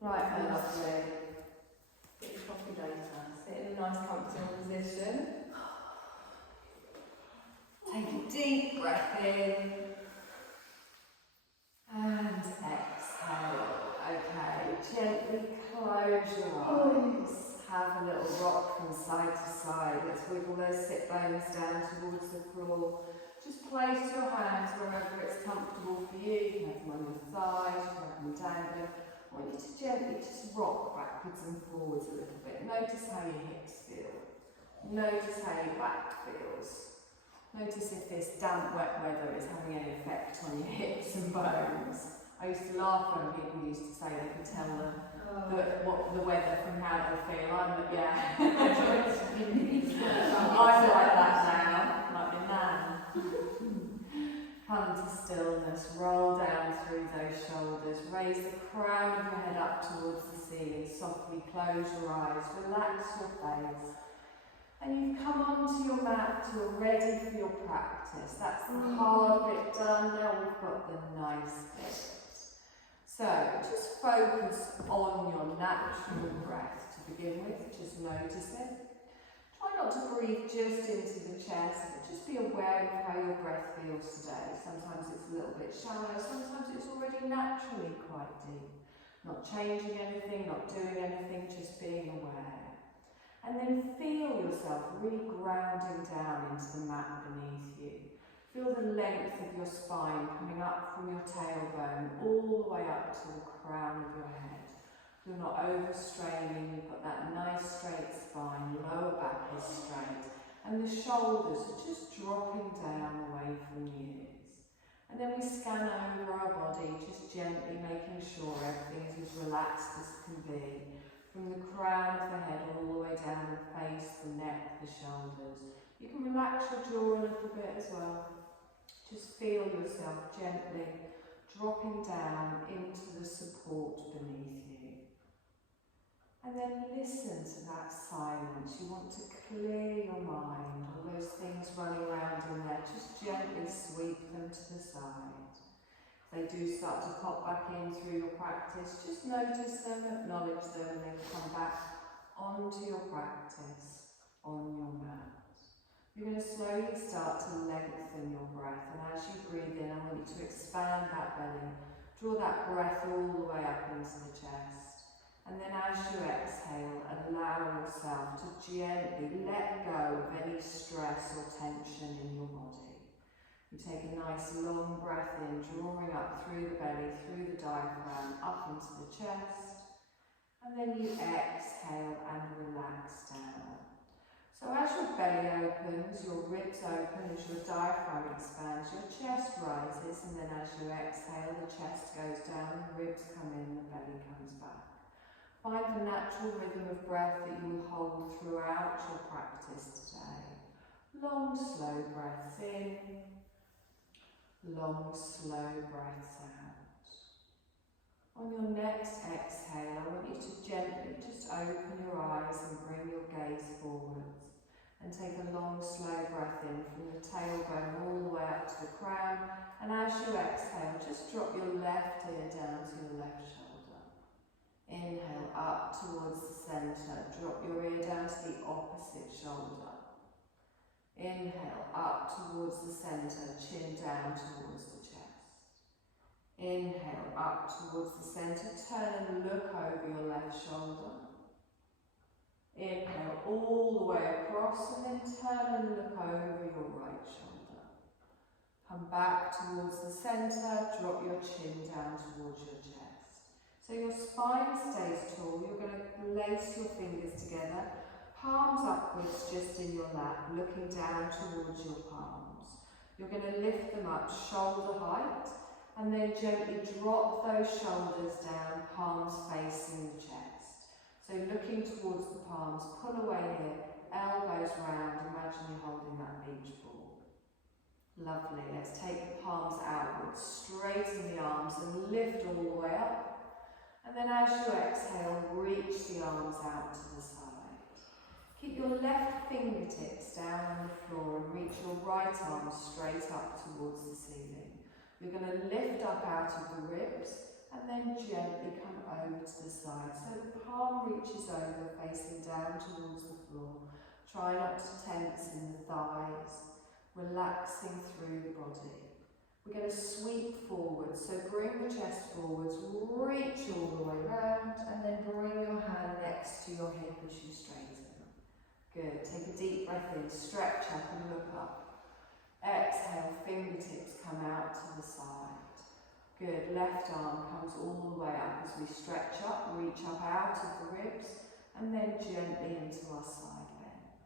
Right, my lovely. Get your coffee later. Sit in a nice comfortable position. Take a deep breath in. And exhale. Okay, gently close your eyes. Have a little rock from side to side. Let's wiggle those sit bones down towards the floor. Just place your hands wherever it's comfortable for you. You can have them on your thighs, you can have them dangling. I want you to gently just rock backwards and forwards a little bit. Notice how your hips feel. Notice how your back feels. Notice if this damp, wet weather is having any effect on your hips and bones. I used to laugh when people used to say they could tell what the weather from how they feel. I'm like that now, like my nan. Come to stillness, roll down through those shoulders, raise the crown of your head up towards the ceiling, softly close your eyes, relax your face. And you've come onto your mat, you're ready for your practice. That's the hard bit done, now we've got the nice bit. So, just focus on your natural breath to begin with, just notice it. Try not to breathe just into the chest, but just be aware of how your breath feels today. Sometimes it's a little bit shallow, sometimes it's already naturally quite deep. Not changing anything, not doing anything, just being aware. And then feel yourself really grounding down into the mat beneath you. Feel the length of your spine coming up from your tailbone all the way up to the crown of your head. You're not overstraining, you've got that nice straight spine, lower back is straight, and the shoulders are just dropping down away from the ears. And then we scan over our body, just gently making sure everything is as relaxed as can be. From the crown of the head all the way down the face, the neck, the shoulders. You can relax your jaw a little bit as well. Just feel yourself gently dropping down into the support beneath you. And then listen to that silence. You want to clear your mind. All those things running around in there, just gently sweep them to the side. If they do start to pop back in through your practice, just notice them, acknowledge them, and then come back onto your practice, on your mat. You're going to slowly start to lengthen your breath, and as you breathe in, I want you to expand that belly. Draw that breath all the way up into the chest. And then as you exhale, allow yourself to gently let go of any stress or tension in your body. You take a nice long breath in, drawing up through the belly, through the diaphragm, up into the chest. And then you exhale and relax down. So as your belly opens, your ribs open, as your diaphragm expands, your chest rises, and then as you exhale, the chest goes down, the ribs come in, the belly comes back. Find the natural rhythm of breath that you will hold throughout your practice today. Long, slow breaths in, long, slow breaths out. On your next exhale, I want you to gently just open your eyes and bring your gaze forwards. And take a long, slow breath in from the tailbone all the way up to the crown. And as you exhale, just drop your left ear down to your left shoulder. Inhale up towards the centre. Drop your ear down to the opposite shoulder. Inhale up towards the centre, chin down towards the chest. Inhale up towards the centre, turn and look over your left shoulder. Inhale all the way across and then turn and look over your right shoulder. Come back towards the centre, drop your chin down towards your chest. So your spine stays tall, you're going to lace your fingers together, palms upwards just in your lap, looking down towards your palms. You're going to lift them up shoulder height and then gently drop those shoulders down, palms facing the chest. So looking towards the palms, pull away here, elbows round, imagine you're holding that beach ball. Lovely, let's take the palms outwards, straighten the arms and lift all the way up. And then as you exhale, reach the arms out to the side. Keep your left fingertips down on the floor and reach your right arm straight up towards the ceiling. You're going to lift up out of the ribs and then then gently come over to the side. So the palm reaches over, facing down towards the floor. Try not to tense in the thighs, relaxing through the body. We're going to sweep forward, so bring the chest forwards, reach all the way round, and then bring your hand next to your hip as you straighten. Good. Take a deep breath in, stretch up and look up. Exhale, fingertips come out to the side. Good. Left arm comes all the way up as we stretch up, reach up out of the ribs, and then gently into our side bend.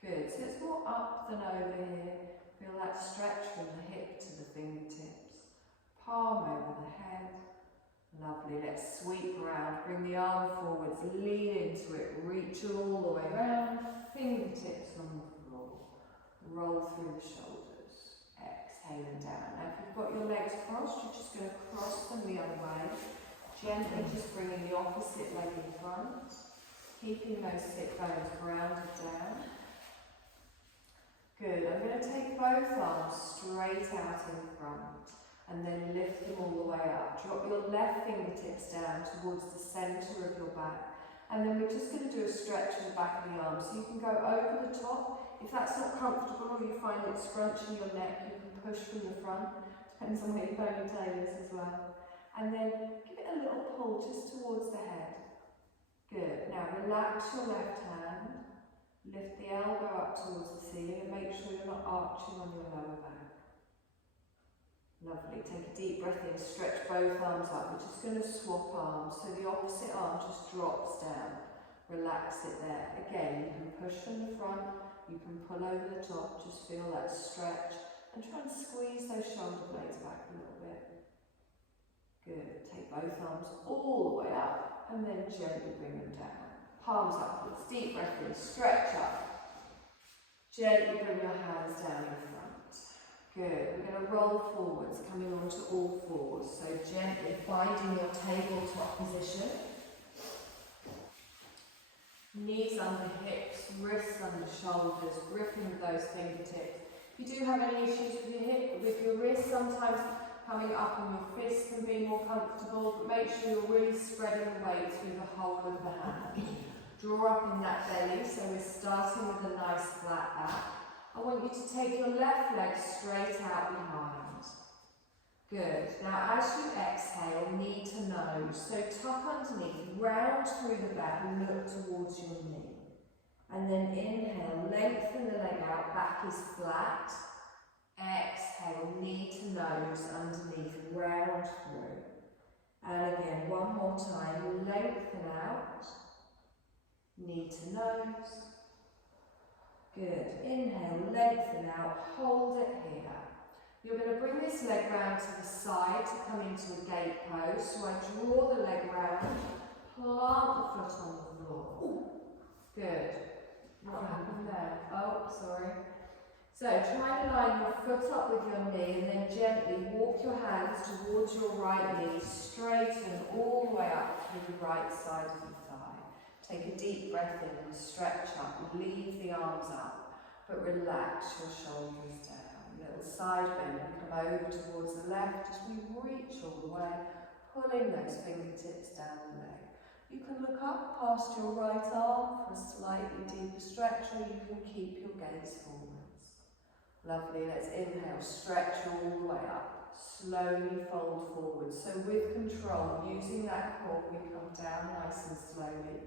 Good. So it's more up than over here. Feel that stretch from the hip to the fingertips. Palm over the head. Lovely. Let's sweep around. Bring the arm forwards. Lean into it. Reach all the way around. Fingertips on the floor. Roll through the shoulders. Exhaling down. Now if you've got your legs crossed, you're just going to cross them the other way. Gently just bringing the opposite leg in front. Keeping those hip bones grounded down. Good. I'm going to take both arms straight out in front and then lift them all the way up. Drop your left fingertips down towards the centre of your back. And then we're just going to do a stretch in the back of the arms. So you can go over the top. If that's not comfortable or you find it scrunching your neck, you can push from the front. Depends on where your ponytail is as well. And then give it a little pull just towards the head. Good. Now relax your left hand. Lift the elbow up towards the ceiling and make sure you're not arching on your lower back. Lovely. Take a deep breath in, stretch both arms up. We're just going to swap arms. So the opposite arm just drops down. Relax it there. Again, you can push from the front, you can pull over the top, just feel that stretch and try and squeeze those shoulder blades back a little bit. Good. Take both arms all the way up and then gently bring them down. Palms upwards, deep breath in, stretch up. Gently bring your hands down in front. Good. We're going to roll forwards, coming onto all fours. So gently finding your tabletop position. Knees under hips, wrists under shoulders, gripping with those fingertips. If you do have any issues with your hip, with your wrist, sometimes coming up on your fists can be more comfortable, but make sure you're really spreading the weight through the whole of the hand. Draw up in that belly, so we're starting with a nice flat back. I want you to take your left leg straight out behind. Good. Now as you exhale, knee to nose. So tuck underneath, round through the back and look towards your knee. And then inhale, lengthen the leg out, back is flat. Exhale, knee to nose, underneath, round through. And again, one more time, lengthen out. Knee to nose. Good. Inhale, lengthen out, hold it here. You're going to bring this leg round to the side to come into a gate pose. So I draw the leg round, plant the foot on the floor. Ooh. Good. What happened there? Oh, sorry. So try and line your foot up with your knee and then gently walk your hands towards your right knee, straighten all the way up through the right side of your thigh. Take a deep breath in and stretch up, leave the arms up, but relax your shoulders down. Little side bend and come over towards the left as we reach all the way, pulling those fingertips down the leg. You can look up past your right arm for a slightly deeper stretch, or you can keep your gaze forwards. Lovely. Let's inhale, stretch all the way up. Slowly fold forward. So with control, using that core, we come down nice and slowly.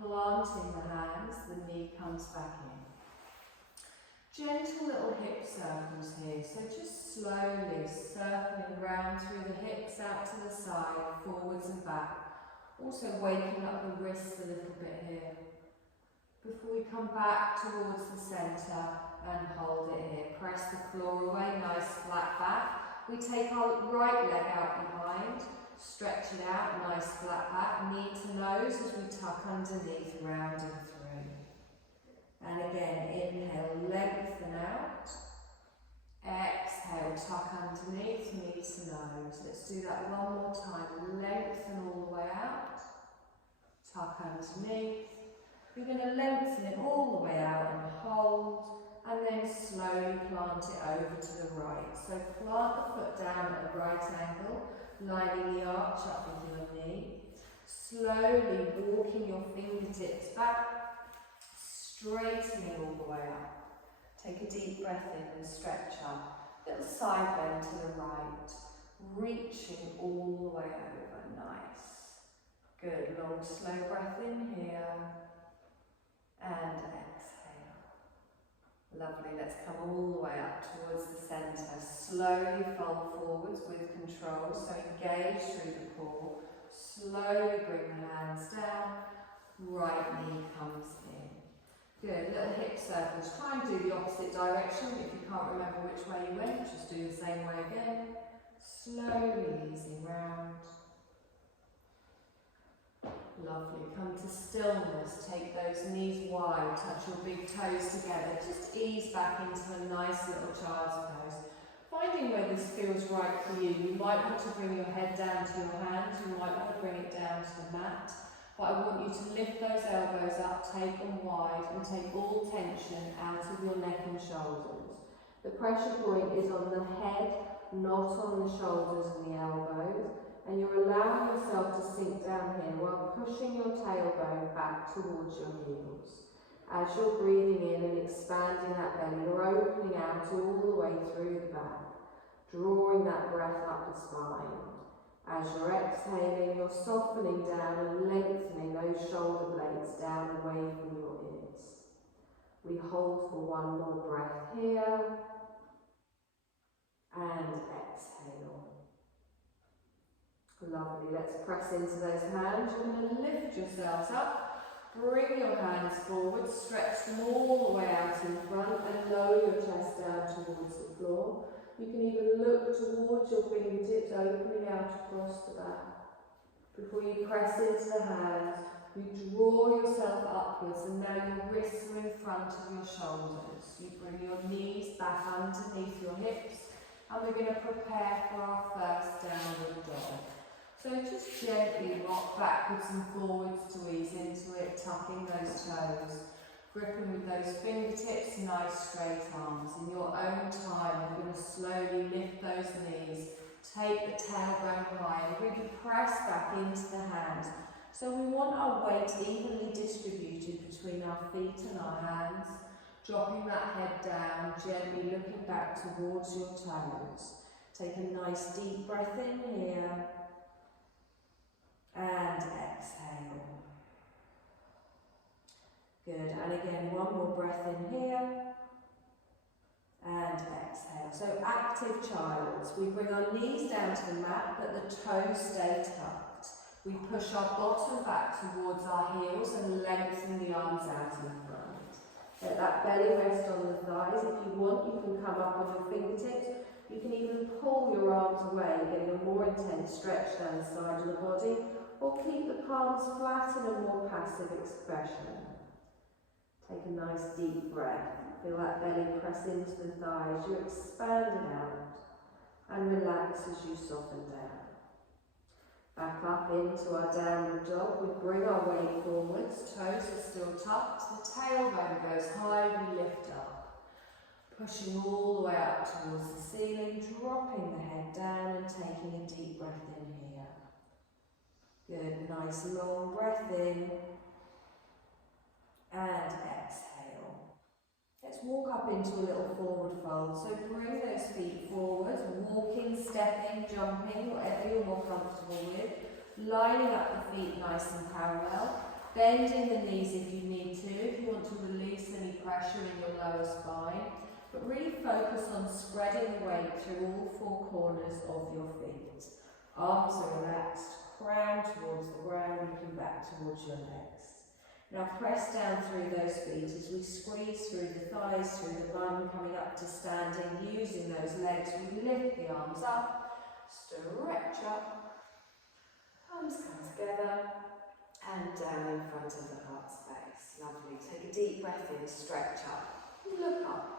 Planting the hands, the knee comes back in. Gentle little hip circles here, so just slowly circling round through the hips out to the side, forwards and back. Also waking up the wrists a little bit here. Before we come back towards the centre and hold it here. Press the floor away, nice flat back. We take our right leg out behind. Stretch it out, nice flat back, knee to nose as we tuck underneath, rounding through. And again, inhale, lengthen out. Exhale, tuck underneath, knee to nose. Let's do that one more time. Lengthen all the way out. Tuck underneath. We're going to lengthen it all the way out and hold. And then slowly plant it over to the right. So plant the foot down at a right angle, lining the arch up with Slowly walking your fingertips back, straightening all the way up. Take a deep breath in and stretch up. Little side bend to the right, reaching all the way over. Nice. Good. Long, slow breath in here and exhale. Lovely. Let's come all the way up towards the centre. Slowly fold forwards with control. So engage through the core. Slowly bring the hands down. Right knee comes in. Good. Little hip circles. Try and do the opposite direction. If you can't remember which way you went, just do the same way again. Slowly easing round. Lovely. Come to stillness. Take those knees wide. Touch your big toes together. Just ease back into a nice little child's pose. Finding where this feels right for you. You might want to bring your head down to your hands. You might want to bring it down to the mat. But I want you to lift those elbows up, take them wide, and take all tension out of your neck and shoulders. The pressure point is on the head, not on the shoulders and the elbows. And you're allowing yourself to sink down here while pushing your tailbone back towards your heels. As you're breathing in and expanding that belly, you're opening out all the way through the back, drawing that breath up the spine. As you're exhaling, you're softening down and lengthening those shoulder blades down away from your ears. We hold for one more breath here and exhale. Lovely. Let's press into those hands. You're going to lift yourselves up. Bring your hands forward. Stretch them all the way out in front and lower your chest down towards the floor. You can even look towards your fingertips, opening out across the back. Before you press into the hands, you draw yourself upwards and now your wrists are in front of your shoulders. You bring your knees back underneath your hips and we're going to prepare for our first downward dog. So just gently rock backwards and forwards to ease into it, tucking those toes. Gripping with those fingertips, nice straight arms. In your own time, we're going to slowly lift those knees, take the tailbone high and really press back into the hands. So we want our weight evenly distributed between our feet and our hands, dropping that head down, gently looking back towards your toes. Take a nice deep breath in here and exhale. Good, and again, one more breath in here, and exhale. So active child, we bring our knees down to the mat, but the toes stay tucked. We push our bottom back towards our heels and lengthen the arms out in front. Let that belly rest on the thighs. If you want, you can come up on your fingertips. You can even pull your arms away, getting a more intense stretch down the side of the body, or keep the palms flat in a more passive expression. Take a nice deep breath. Feel that belly press into the thighs. You expand it out and relax as you soften down. Back up into our downward dog. We bring our weight forwards. Toes are still tucked. The tailbone goes high. We lift up. Pushing all the way up towards the ceiling. Dropping the head down and taking a deep breath in here. Good. Nice long breath in. And exhale. Let's walk up into a little forward fold. So bring those feet forward, walking, stepping, jumping, whatever you're more comfortable with. Lining up the feet nice and parallel. Bending the knees if you need to, if you want to release any pressure in your lower spine. But really focus on spreading the weight through all four corners of your feet. Arms are relaxed, crown towards the ground, looking back towards your legs. Now press down through those feet as we squeeze through the thighs, through the bum, coming up to standing, using those legs. We lift the arms up, stretch up, arms come together, and down in front of the heart space. Lovely. Take a deep breath in, stretch up, look up.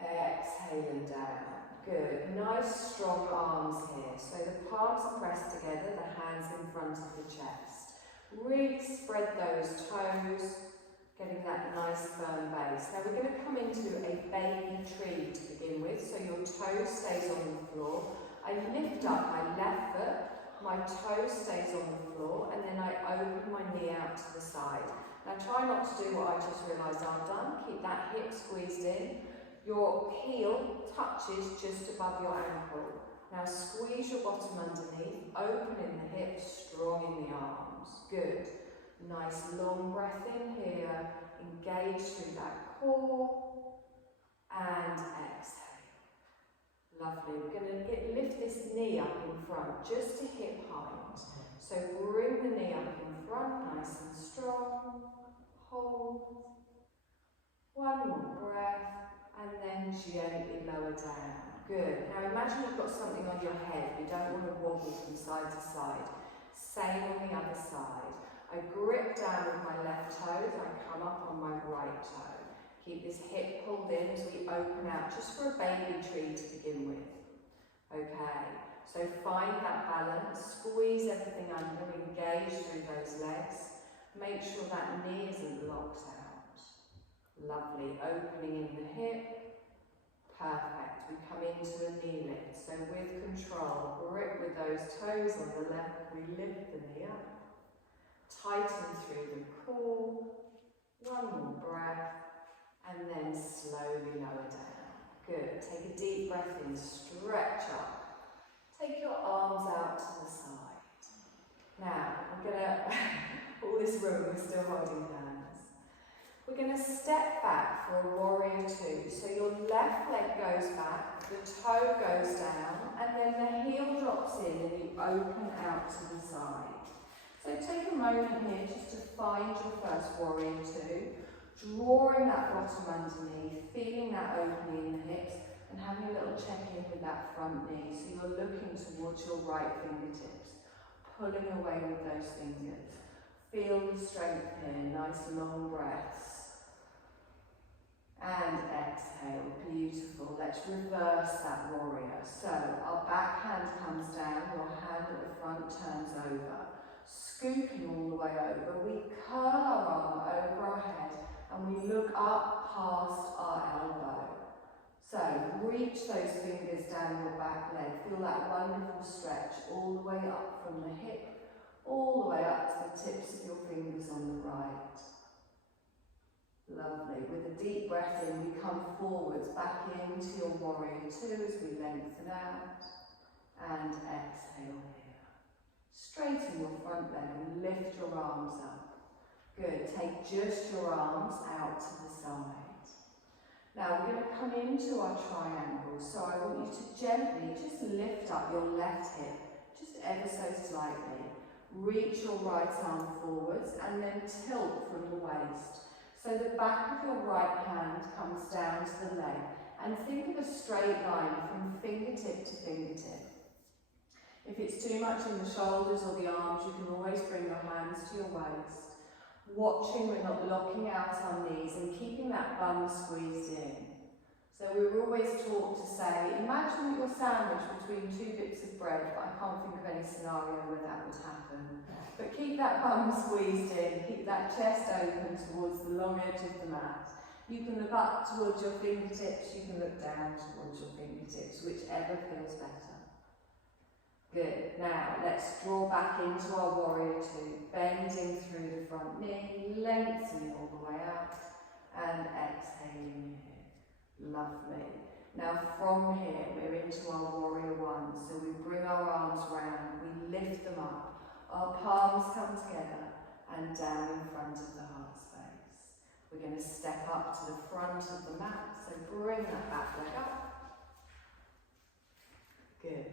Exhaling down. Good. Nice strong arms here. So the palms are pressed together, the hands in front of the chest. Really spread those toes, getting that nice firm base. Now we're going to come into a baby tree to begin with, so your toe stays on the floor. I lift up my left foot, my toe stays on the floor, and then I open my knee out to the side. Now try not to do what I just realised I've done. Keep that hip squeezed in. Your heel touches just above your ankle. Now squeeze your bottom underneath, open in the hips, strong in the arms. Good. Nice long breath in here. Engage through that core. And exhale. Lovely. We're going to lift this knee up in front, just to hip height. So bring the knee up in front, nice and strong. Hold. One more breath. And then gently lower down. Good. Now imagine you've got something on your head. You don't want to wobble from side to side. Same on the other side. I grip down with my left toes. I come up on my right toe. Keep this hip pulled in as we open out, just for a baby tree to begin with. Okay. So find that balance. Squeeze everything under. Engage through those legs. Make sure that knee isn't locked out. Lovely. Opening in the hip. Perfect. We come into a knee lift. So with control, grip with those toes on the left. We lift the knee up. Tighten through the core. One more breath. And then slowly lower down. Good. Take a deep breath in. Stretch up. Take your arms out to the side. Now, we're going to, all this room, we're still holding hands. We're going to step back for a warrior two. So your left leg goes back, the toe goes down, and then the heel drops in and you open out to the side. So take a moment here just to find your first warrior two, drawing that bottom underneath, feeling that opening in the hips, and having a little check-in with that front knee. So you're looking towards your right fingertips, pulling away with those fingers. Feel the strength here, nice long breaths. And exhale, beautiful. Let's reverse that warrior. So our back hand comes down, your hand at the front turns over. Scooping all the way over, we curl our arm over our head and we look up past our elbow. So reach those fingers down your back leg. Feel that wonderful stretch all the way up from the hip, all the way up to the tips of your fingers on the right. Lovely. With a deep breath in, we come forwards, back into your warrior two as we lengthen out. And exhale here. Straighten your front leg and lift your arms up. Good. Take just your arms out to the side. Now we're going to come into our triangle. So I want you to gently just lift up your left hip, just ever so slightly. Reach your right arm forwards and then tilt from the waist. So the back of your right hand comes down to the leg, and think of a straight line from fingertip to fingertip. If it's too much in the shoulders or the arms, you can always bring your hands to your waist. Watching we're not locking out our knees and keeping that bum squeezed in. So we were always taught to say, imagine that you're sandwiched between two bits of bread, but I can't think of any scenario where that would happen. But keep that bum squeezed in, keep that chest open towards the long edge of the mat. You can look up towards your fingertips, you can look down towards your fingertips, whichever feels better. Good. Now let's draw back into our warrior two, bending through the front knee, lengthening all the way out, and exhaling here. Lovely. Now from here, we're into our warrior one. So we bring our arms round, we lift them up. Our palms come together and down in front of the heart space. We're going to step up to the front of the mat. So bring that back leg up. Good.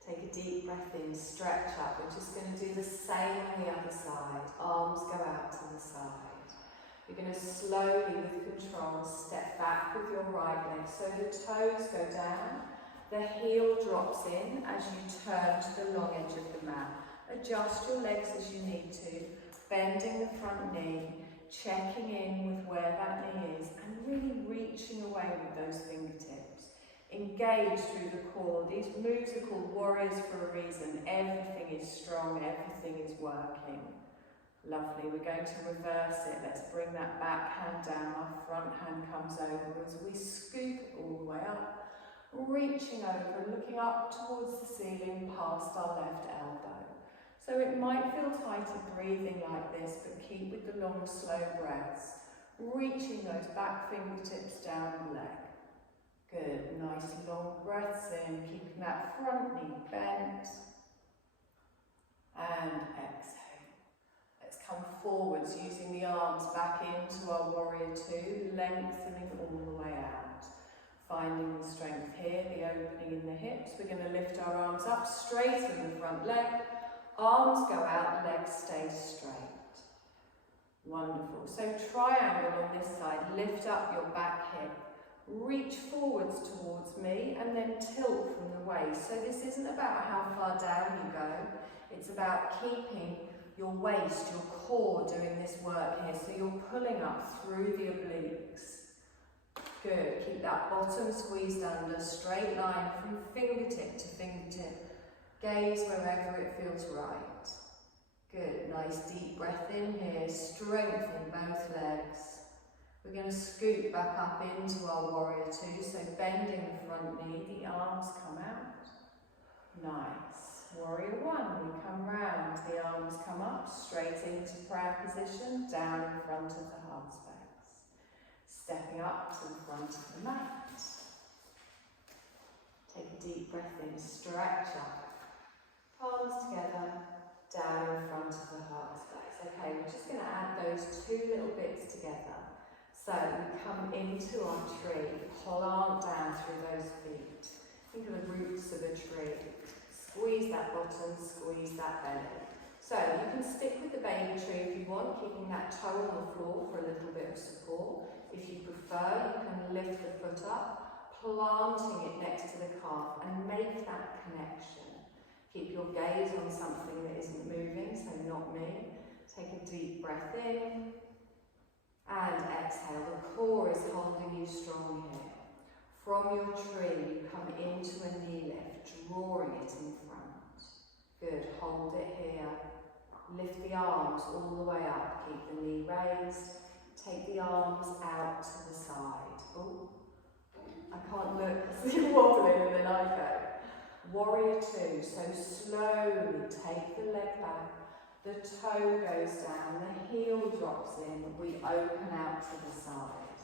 Take a deep breath in, stretch up. We're just going to do the same on the other side. Arms go out to the side. You're going to slowly, with control, step back with your right leg. So the toes go down, the heel drops in as you turn to the long edge of the mat. Adjust your legs as you need to, bending the front knee, checking in with where that knee is, and really reaching away with those fingertips. Engage through the core. These moves are called warriors for a reason. Everything is strong, everything is working. Lovely, we're going to reverse it. Let's bring that back hand down, our front hand comes over as we scoop it all the way up, reaching over and looking up towards the ceiling past our left elbow. might feel tighter breathing like this, but keep with the long, slow breaths. Reaching those back fingertips down the leg. Good, nice long breaths in, keeping that front knee bent. And exhale. Let's come forwards, using the arms back into our warrior two, lengthening all the way out. Finding the strength here, the opening in the hips. We're going to lift our arms up, straighten the front leg. Arms go out, legs stay straight. Wonderful. So triangle on this side, lift up your back hip. Reach forwards towards me and then tilt from the waist. So this isn't about how far down you go. It's about keeping your waist, your core doing this work here. So you're pulling up through the obliques. Good. Keep that bottom squeezed under, straight line from fingertip to fingertip. Gaze wherever it feels right. Good. Nice deep breath in here. Strengthen both legs. We're going to scoot back up into our warrior two. So bending the front knee, the arms come out. Nice. Warrior one, we come round. The arms come up, straight into prayer position, down in front of the heart space. Stepping up to the front of the mat. Take a deep breath in, stretch up. Palms together, down in front of the heart space. Okay, we're just going to add those two little bits together. So we come into our tree, plant down through those feet. Think of the roots of a tree. Squeeze that bottom, squeeze that belly. So you can stick with the baby tree if you want, keeping that toe on the floor for a little bit of support. If you prefer, you can lift the foot up, planting it next to the calf and make that connection. Keep your gaze on something that isn't moving, so not me. Take a deep breath in and exhale. The core is holding you strong here. From your tree, you come into a knee lift, drawing it in front. Good, hold it here. Lift the arms all the way up, keep the knee raised. Take the arms out to the side. Oh, I can't look, because you're wobbling and then I go. Warrior two, so slowly take the leg back. The toe goes down, the heel drops in, we open out to the side.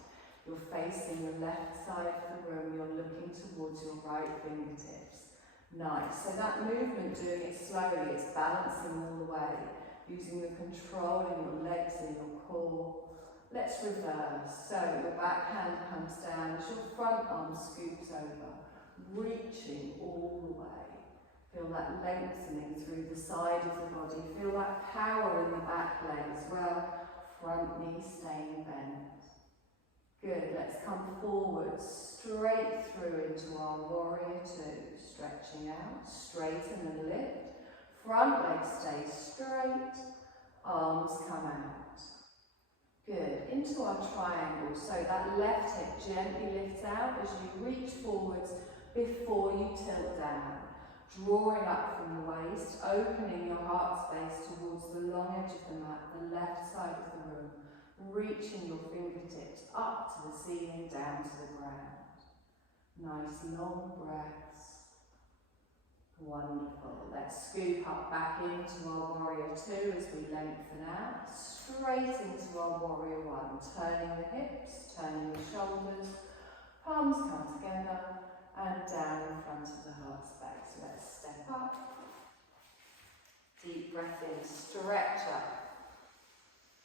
You're facing the left side of the room, you're looking towards your right fingertips. Nice, so that movement, doing it slowly, it's balancing all the way, using the control in your legs and your core. Let's reverse, so your back hand comes down as your front arm scoops over, reaching all the way. Feel that lengthening through the side of the body, feel that power in the back leg as well, front knee staying bent. Good, let's come forward, straight through into our warrior two. Stretching out, straighten and lift. Front leg stays straight, arms come out. Good, into our triangle. So that left hip gently lifts out as you reach forwards before you tilt down. Drawing up from the waist, opening your heart space towards the long edge of the mat, the left side of the room. Reaching your fingertips up to the ceiling, down to the ground. Nice long breaths. Wonderful. Let's scoop up back into our warrior two as we lengthen out. Straight into our warrior one. Turning the hips, turning the shoulders. Palms come together and down in front of the heart space. Let's step up. Deep breath in, stretch up.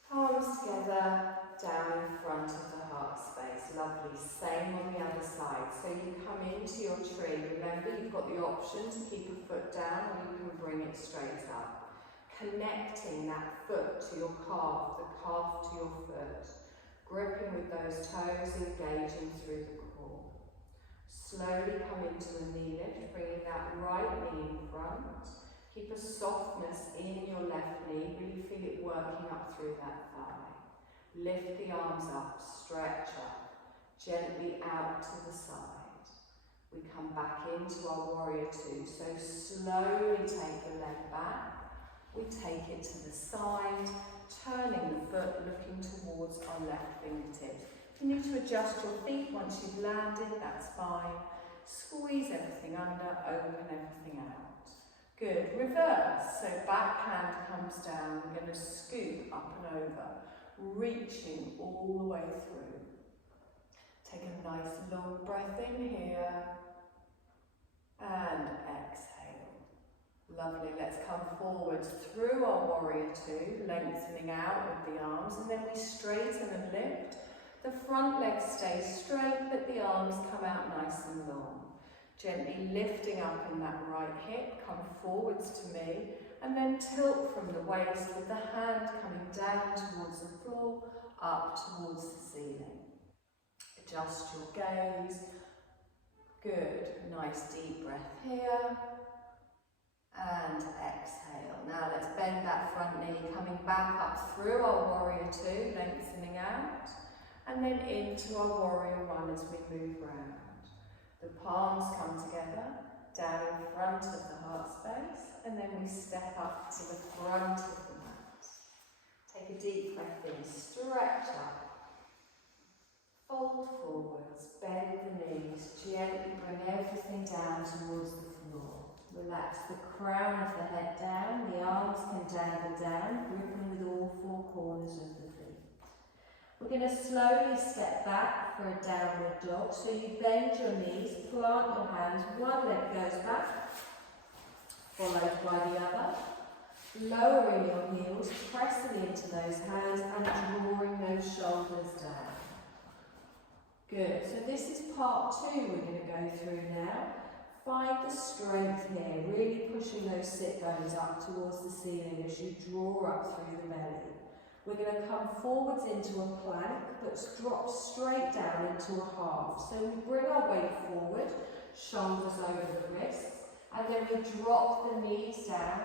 Palms together, down in front of the heart space. Lovely. Same on the other side. So you come into your tree. Remember, you've got the option to keep a foot down or you can bring it straight up. Connecting that foot to your calf, the calf to your foot. Gripping with those toes, engaging through the core. Slowly come into a knee lift, bringing that right knee in front. Keep a softness in your left knee, really feel it working up through that thigh. Lift the arms up, stretch up, gently out to the side. We come back into our warrior two, so slowly take the leg back. We take it to the side, turning the foot, looking towards our left fingertips. If you need to adjust your feet once you've landed, that's fine. Squeeze everything under, open everything out. Good. Reverse. So back hand comes down. We're going to scoop up and over, reaching all the way through. Take a nice long breath in here and exhale. Lovely. Let's come forward through our warrior two, lengthening out with the arms, and then we straighten and lift. The front leg stays straight, but the arms come out nice and long. Gently lifting up in that right hip, come forwards to me, and then tilt from the waist with the hand coming down towards the floor, up towards the ceiling. Adjust your gaze. Good. Nice deep breath here. And exhale. Now let's bend that front knee, coming back up through our warrior two, lengthening out, and then into our warrior one as we move round. The palms come together, down in front of the heart space, and then we step up to the front of the mat. Take a deep breath in, stretch up, fold forwards, bend the knees, gently bring everything down towards the floor. Relax the crown of the head down, the arms can dangle down, gripping with all four corners of the feet. We're going to slowly step back for a downward dog. So you bend your knees, plant your hands, one leg goes back, followed by the other. Lowering your heels, pressing into those hands and drawing those shoulders down. Good. So this is part two we're going to go through now. Find the strength here, really pushing those sit bones up towards the ceiling as you draw up through the belly. We're going to come forwards into a plank, but drop straight down into a half. So we bring our weight forward, shoulders over the wrists, and then we drop the knees down,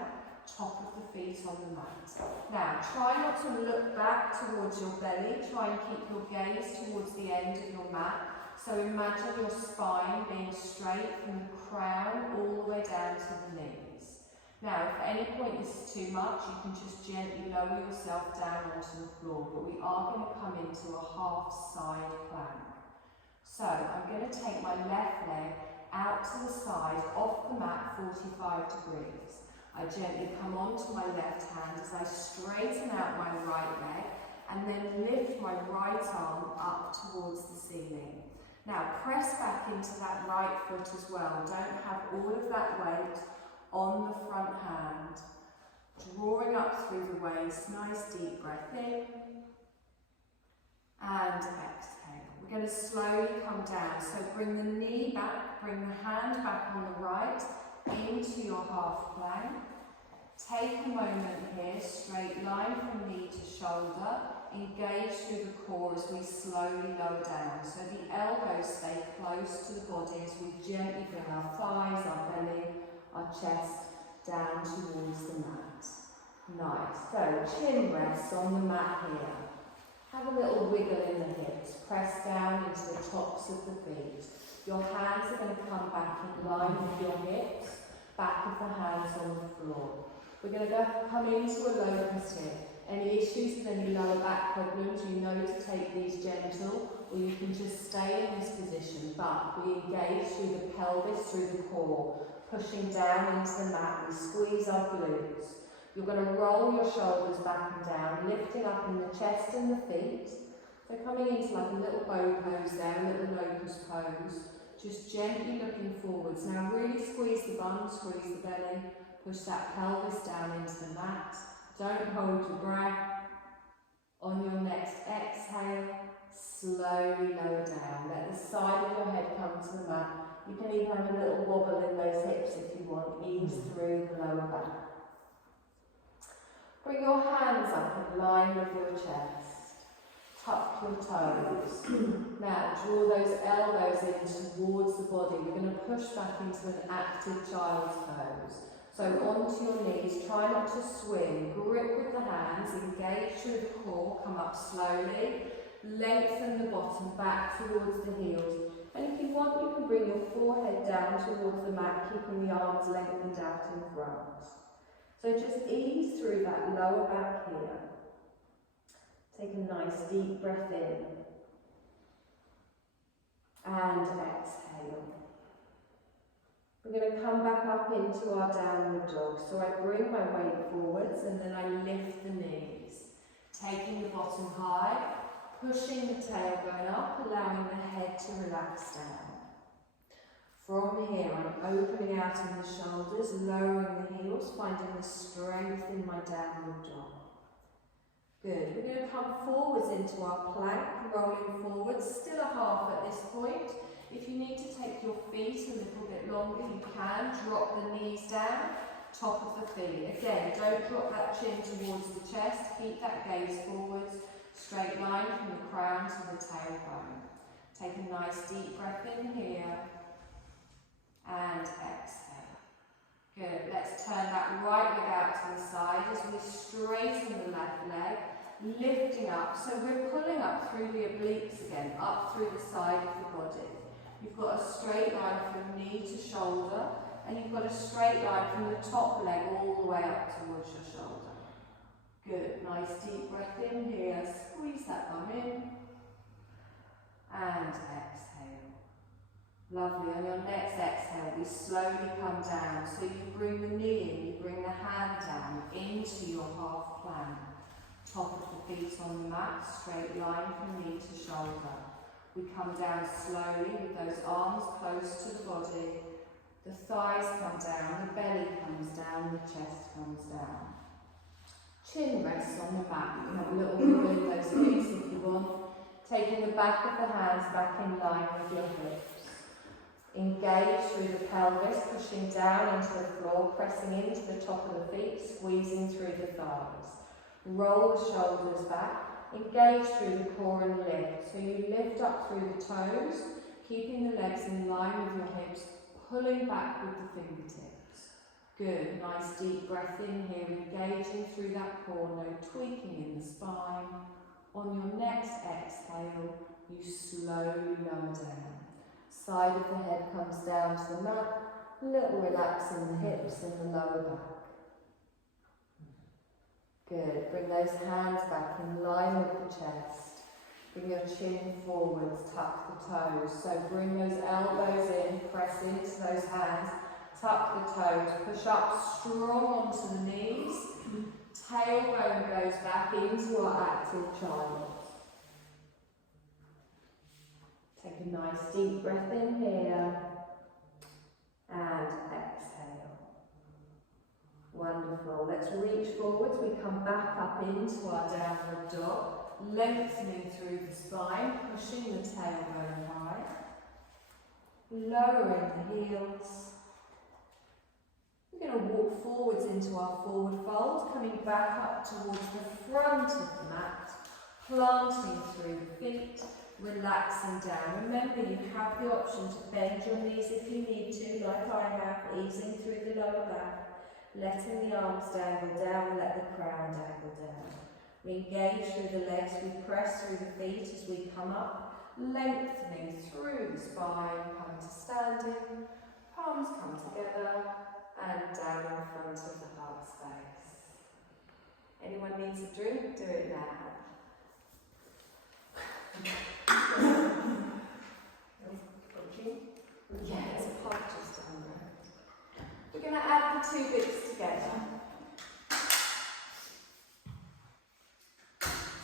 top of the feet on the mat. Now, try not to look back towards your belly. Try and keep your gaze towards the end of your mat. So imagine your spine being straight from the crown all the way down to the knees. Now, if at any point this is too much, you can just gently lower yourself down onto the floor, but we are going to come into a half side plank. So I'm going to take my left leg out to the side, off the mat 45 degrees. I gently come onto my left hand as I straighten out my right leg and then lift my right arm up towards the ceiling. Now press back into that right foot as well. Don't have all of that weight on the front hand. Drawing up through the waist, nice deep breath in and exhale. We're going to slowly come down. So bring the knee back, bring the hand back on the right into your half plank. Take a moment here, straight line from knee to shoulder. Engage through the core as we slowly lower down. So the elbows stay close to the body as we gently bring our thighs, our belly, our chest down towards the mat. Nice. So chin rests on the mat here. Have a little wiggle in the hips. Press down into the tops of the feet. Your hands are going to come back in line with your hips. Back of the hands on the floor. We're going to come into a locust here. Any issues with any lower back problems, you know to take these gentle, or you can just stay in this position, but we engage through the pelvis, through the core, pushing down into the mat. We squeeze our glutes. You're going to roll your shoulders back and down, lifting up in the chest and the feet. So coming into like a little bow pose there, a little locust pose. Just gently looking forwards. Now really squeeze the bum, squeeze the belly, push that pelvis down into the mat. Don't hold your breath. On your next exhale, slowly lower down. Let the side of your head come to the mat. You can even have a little wobble in those hips if you want. Ease through the lower back. Bring your hands up in line with your chest. Tuck your toes. Now draw those elbows in towards the body. We're going to push back into an active child's pose. So onto your knees, try not to swing. Grip with the hands, engage through the core, come up slowly. Lengthen the bottom back towards the heels. And if you want, you can bring your forehead down towards the mat, keeping the arms lengthened out in front. So just ease through that lower back here. Take a nice deep breath in. And exhale. We're going to come back up into our downward dog. So I bring my weight forwards and then I lift the knees. Taking the bottom high, pushing the tailbone up, allowing the head to relax down. From here, I'm opening out in the shoulders, lowering the heels, finding the strength in my downward dog. Good. We're going to come forwards into our plank, rolling forwards, still a half at this point. If you need to take your feet a little bit longer, you can. Drop the knees down, top of the feet. Again, don't drop that chin towards the chest. Keep that gaze forwards. Straight line from the crown to the tailbone. Take a nice deep breath in here. And exhale. Good. Let's turn that right leg out to the side as we straighten the left leg. Lifting up. So we're pulling up through the obliques again, up through the side of the body. You've got a straight line from knee to shoulder, and you've got a straight line from the top leg all the way up towards your shoulder. Good, nice deep breath in here, squeeze that bum in, and exhale. Lovely, on your next exhale, we slowly come down, so you bring the knee in, you bring the hand down into your half plank. Top of the feet on the mat, straight line from knee to shoulder. We come down slowly with those arms close to the body. The thighs come down, the belly comes down, the chest comes down. Chin rests on the mat. You can have a little wiggle in those hips if you want. Taking the back of the hands back in line with your hips. Engage through the pelvis, pushing down into the floor, pressing into the top of the feet, squeezing through the thighs. Roll the shoulders back. Engage through the core and lift. So you lift up through the toes, keeping the legs in line with your hips, pulling back with the fingertips. Good, nice deep breath in here, engaging through that core, no tweaking in the spine. On your next exhale, you slowly lower down. Side of the head comes down to the mat, a little relax in the hips and the lower back. Good. Bring those hands back in line with the chest. Bring your chin forwards, tuck the toes. So bring those elbows in, press into those hands, tuck the toes, push up strong onto the knees. Tailbone goes back into our active child. Take a nice deep breath in here and exhale. Wonderful. Let's reach forwards. We come back up into our downward dog, lengthening through the spine, pushing the tailbone high, lowering the heels. We're going to walk forwards into our forward fold, coming back up towards the front of the mat, planting through the feet, relaxing down. Remember, you have the option to bend your knees if you need to, like I have, easing through the lower back. Letting the arms dangle down, let the crown dangle down. We engage through the legs, we press through the feet as we come up, lengthening through the spine, come to standing, palms come together, and down in front of the heart space. Anyone needs a drink? Do it now. Yeah, it's a pub just down there. We're going to add the two bits together.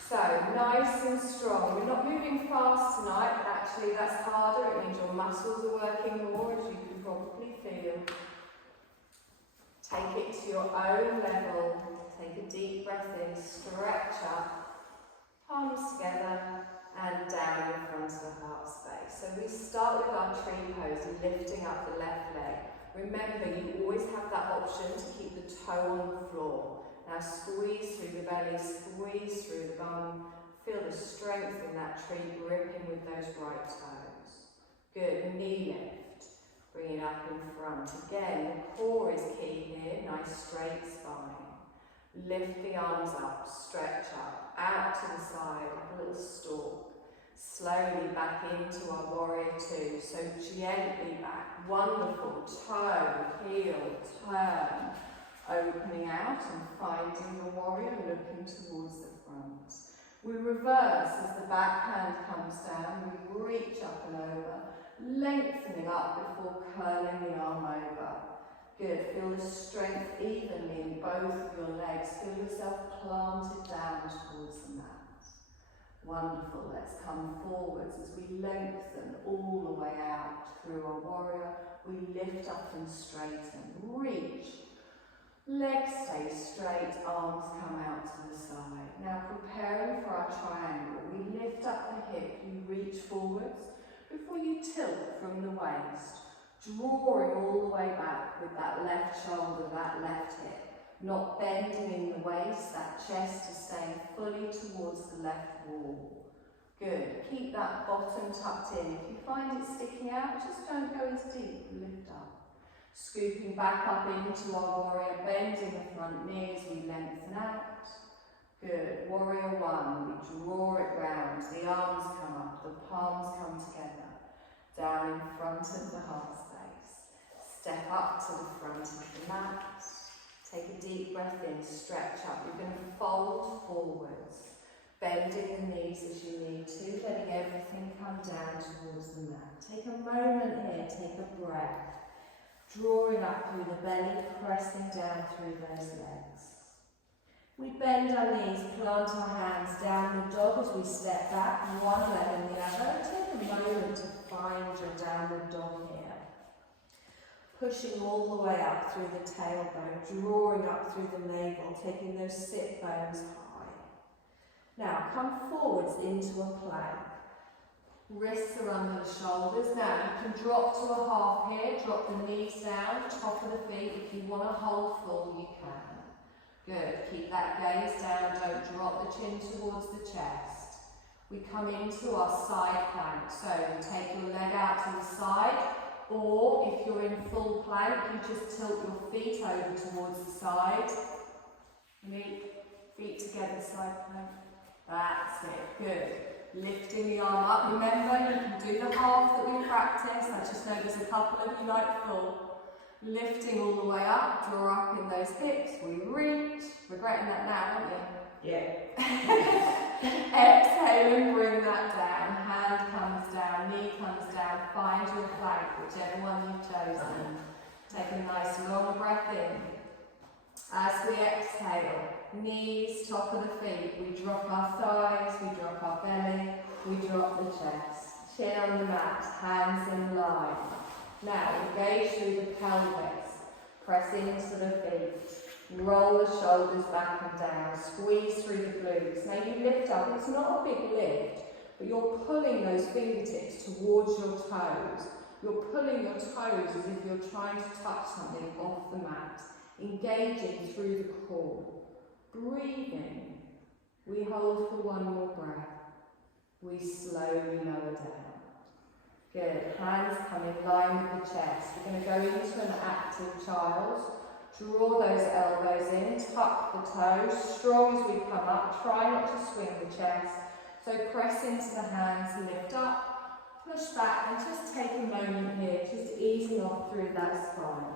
So, nice and strong. We're not moving fast tonight, but actually that's harder. It means your muscles are working more, as you can probably feel. Take it to your own level. Take a deep breath in, stretch up, palms together, and down in front of the heart space. So we start with our tree pose, lifting up the left leg. Remember, you always have that option to keep the toe on the floor. Now squeeze through the belly, squeeze through the bum. Feel the strength in that tree, gripping with those right toes. Good, knee lift. Bring it up in front. Again, the core is key here, nice straight spine. Lift the arms up, stretch up, out to the side, a little stalk. Slowly back into our warrior two, so gently back. Wonderful, toe, heel, turn. Opening out and finding the warrior, looking towards the front. We reverse as the back hand comes down, we reach up and over. lengthening up before curling the arm over. Good, feel the strength evenly in both of your legs. Feel yourself planted down towards the mat. Wonderful, let's come forwards as we lengthen all the way out through our warrior. We lift up and straighten, reach. Legs stay straight, arms come out to the side. Now preparing for our triangle, we lift up the hip, you reach forwards before you tilt from the waist, drawing all the way back with that left shoulder, that left hip. Not bending in the waist, that chest is staying fully towards the left wall. Good, keep that bottom tucked in. If you find it sticking out, just don't go as deep, lift up. Scooping back up into our warrior, bending the front knee as we lengthen out. Good, warrior one, we draw it round, the arms come up, the palms come together. Down in front of the heart space. Step up to the front of the mat. Take a deep breath in, stretch up. You're going to fold forwards, bending the knees as you need to, letting everything come down towards the mat. Take a moment here, take a breath. Drawing up through the belly, pressing down through those legs. We bend our knees, plant our hands down the dog as we step back, one leg and the other. Take a moment to find your downward dog here. Pushing all the way up through the tailbone, drawing up through the navel, taking those sit bones high. Now come forwards into a plank. Wrists are under the shoulders. Now you can drop to a half here, drop the knees down, top of the feet. If you want to hold full, you can. Good, keep that gaze down, don't drop the chin towards the chest. We come into our side plank, so you take your leg out to the side, or if you're in full plank, you just tilt your feet over towards the side. Feet together, side plank. That's it, good. Lifting the arm up. Remember, you can do the half that we practiced. I just know there's a couple of you like full. Lifting all the way up, draw up in those hips, we reach. Regretting that now, aren't you? Yeah. Exhale and bring that down. Hand comes down, knee comes down. Find your plank, whichever one you've chosen. Take a nice long breath in. As we exhale, knees, top of the feet, we drop our thighs, we drop our belly, we drop the chest. Chin on the mat, hands in line. Now engage through the pelvis, press into the feet, roll the shoulders back and down, squeeze through the glutes. Maybe lift up, it's not a big lift, but you're pulling those fingertips towards your toes. You're pulling your toes as if you're trying to touch something off the mat, engaging through the core. Breathing, we hold for one more breath, we slowly lower down. Good, hands come in line with the chest. We're going to go into an active child. Draw those elbows in, tuck the toes, strong as we come up. Try not to swing the chest. So press into the hands, lift up, push back, and just take a moment here, just easing off through that spine.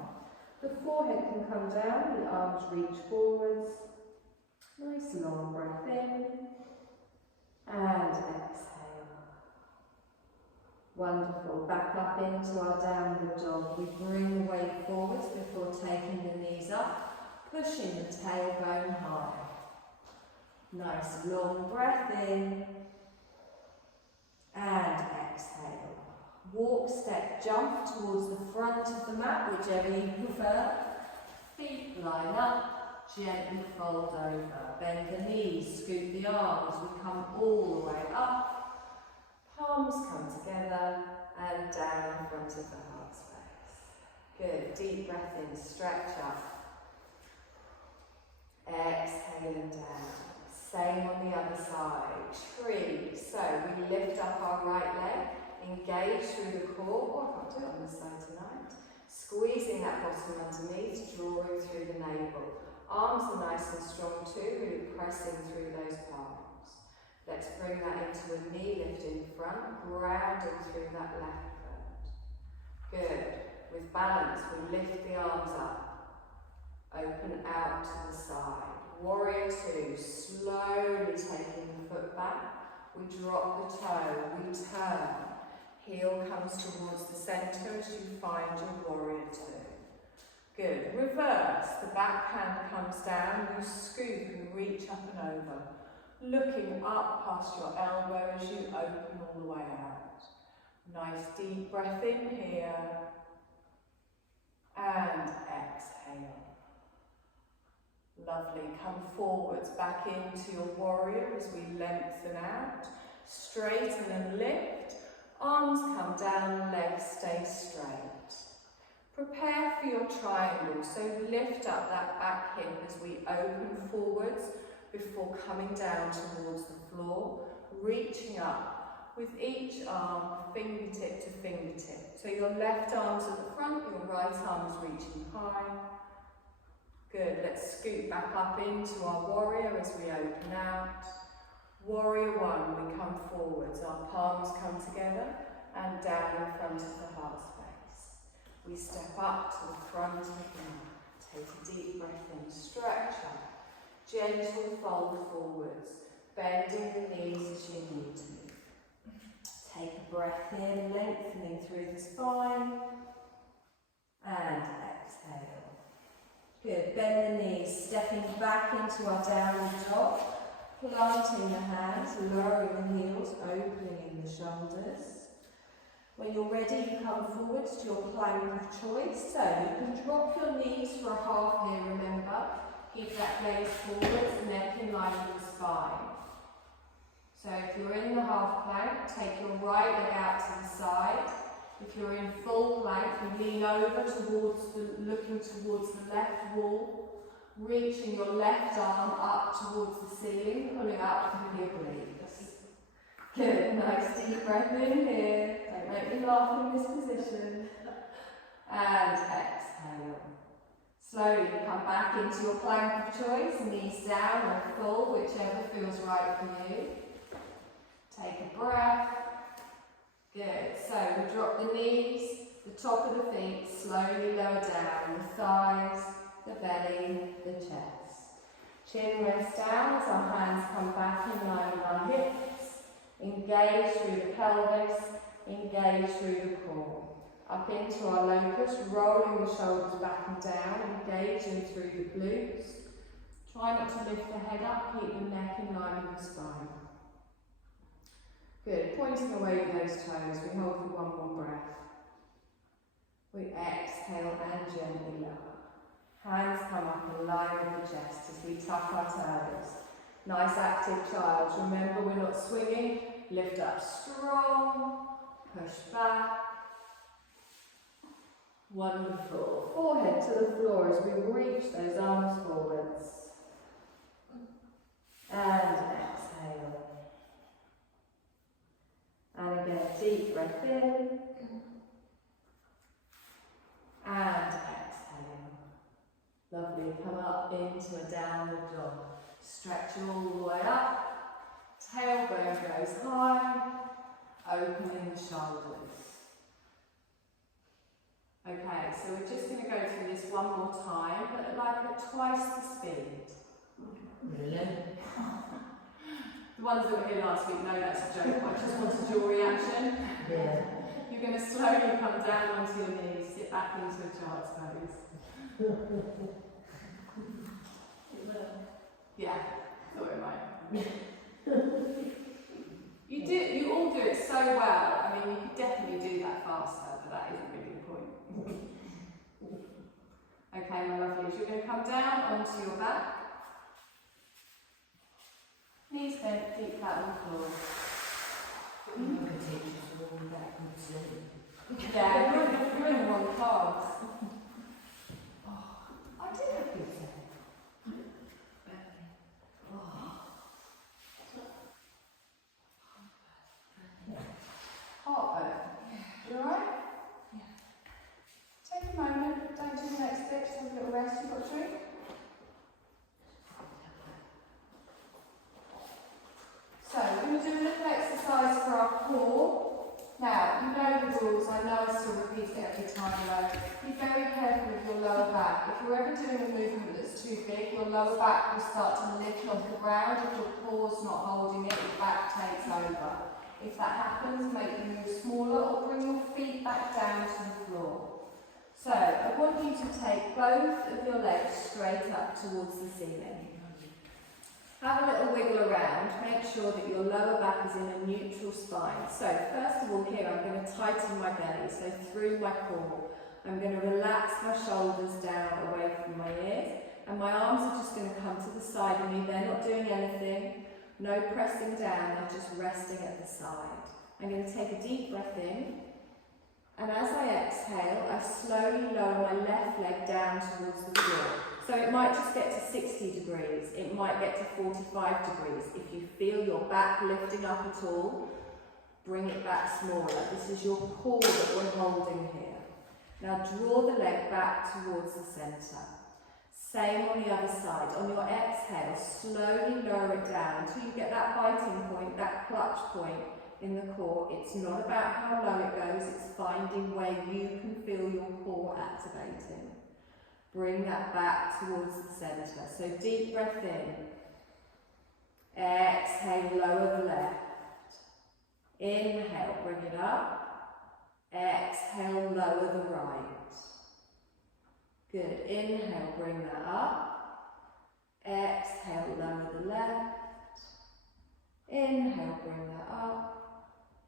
The forehead can come down, the arms reach forwards. Nice long breath in, and exhale. Wonderful. Back up into our downward dog. We bring the weight forwards before taking the knees up, pushing the tailbone high. Nice long breath in and exhale. Walk, step, jump towards the front of the mat, whichever you prefer. Feet line up, gently fold over. Bend the knees, scoop the arms. We come all the way up. Palms come together and down in front of the heart space. Good, deep breath in, stretch up. Exhale and down. Same on the other side. Tree. So we lift up our right leg, engage through the core. Oh, I can't do it on this side tonight. Squeezing that bottom underneath, drawing through the navel. Arms are nice and strong too, really pressing through those palms. Let's bring that into a knee lift in front, grounding through that left foot. Good. With balance, we lift the arms up. Open out to the side. Warrior two, slowly taking the foot back. We drop the toe, we turn. Heel comes towards the centre as you find your warrior two. Good. Reverse. The back hand comes down. You scoop and reach up and over. Looking up past your elbow as you open all the way out. Nice deep breath in here. And exhale. Lovely. Come forwards back into your warrior as we lengthen out. Straighten and lift. Arms come down, legs stay straight. Prepare for your triangle, so lift up that back hip as we open forwards before coming down towards the floor, reaching up with each arm fingertip to fingertip. So your left arm's at the front, your right arm is reaching high. Good, let's scoot back up into our warrior as we open out. Warrior one, we come forwards, our palms come together and down in front of the heart space. We step up to the front again. Take a deep breath in, stretch up, gentle fold forwards, bending the knees as you need to. Take a breath in, lengthening through the spine, and exhale. Good, bend the knees, stepping back into our downward dog. Planting the hands, lowering the heels, opening the shoulders. When you're ready, you come forwards to your plank of choice. So you can drop your knees for a half here, remember. Keep that gaze forwards, neck in line with the spine. So if you're in the half plank, take your right leg out to the side. If you're in full plank, you lean over looking towards the left wall. Reaching your left arm up towards the ceiling, pulling up through the obliques. Good, nice deep breath in here. Don't make me laugh in this position. And exhale. Slowly come back into your plank of choice, knees down or full, whichever feels right for you. Take a breath. Good, so we drop the knees, the top of the feet, slowly lower down, the thighs, the belly, the chest. Chin rests down as our hands come back in line with our hips. Engage through the pelvis, engage through the core. Up into our locus, rolling the shoulders back and down, engaging through the glutes. Try not to lift the head up, keep the neck in line with the spine. Good, pointing away with those toes, we hold for one more breath. We exhale and gently lower. Hands come up in line with the chest as we tuck our toes. Nice active child. Remember, we're not swinging. Lift up strong. Push back. Wonderful. Forehead to the floor as we reach those arms forwards. And exhale. And again, deep breath in. And exhale. Lovely, come up into a downward dog. Stretch all the way up. Tailbone goes high. Opening the shoulders. Okay, so we're just going to go through this one more time, but like at twice the speed. Really? The ones that were here last week know that's a joke, I just wanted your reaction. Yeah. You're going to slowly come down onto your knees, sit back into a child's pose. Yeah, thought it might. You all do it so well. I mean, you could definitely do that faster, but that isn't really the point. Okay, my lovelies, you're going to come down onto your back. Knees bent, feet flat on the floor. Yeah, you're in the wrong class. I did have good sense. Heartburn. You alright? Yeah. Take a moment, don't do the next step, just have a little rest. You've got a drink? So, we're going to do a little exercise for our core. Now, you know the rules, I know I still repeat it every time though. Be very careful with your lower back. If you're ever doing a movement that's too big, your lower back will start to lift off the ground. If your core's not holding it, your back takes over. If that happens, make the move smaller or bring your feet back down to the floor. So, I want you to take both of your legs straight up towards the ceiling. Have a little wiggle around, make sure that your lower back is in a neutral spine. So, first of all here, I'm going to tighten my belly, so through my core. I'm going to relax my shoulders down away from my ears, and my arms are just going to come to the side of me. They're not doing anything, no pressing down, they're just resting at the side. I'm going to take a deep breath in, and as I exhale, I slowly lower my left leg down towards the floor. So it might just get to 60 degrees, it might get to 45 degrees. If you feel your back lifting up at all, bring it back smaller. This is your core that we're holding here. Now draw the leg back towards the centre. Same on the other side. On your exhale, slowly lower it down until you get that biting point, that clutch point in the core. It's not about how low it goes, it's finding where you can feel your core activating. Bring that back towards the centre. So deep breath in. Exhale, lower the left. Inhale, bring it up. Exhale, lower the right. Good. Inhale, bring that up. Exhale, lower the left. Inhale, bring that up.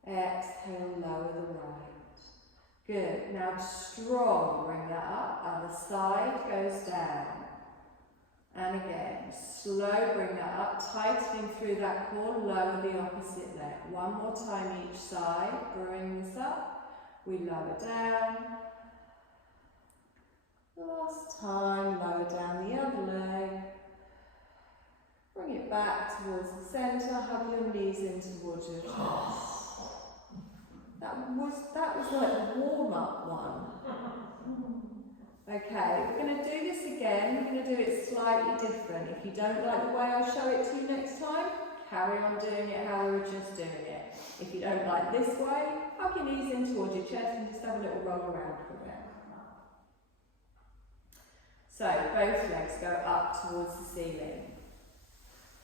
Exhale, lower the right. Good. Now strong, bring that up. Other side goes down. And again, slow, bring that up. Tightening through that core, lower the opposite leg. One more time each side. Bring this up. We lower down. Last time, lower down the other leg. Bring it back towards the centre. Hug your knees in towards your chest. That was like the warm-up one. Okay, we're going to do this again. We're going to do it slightly different. If you don't like the way I show it to you next time, carry on doing it how we were just doing it. If you don't like this way, hug your knees in towards your chest and just have a little roll around for a bit. So, both legs go up towards the ceiling.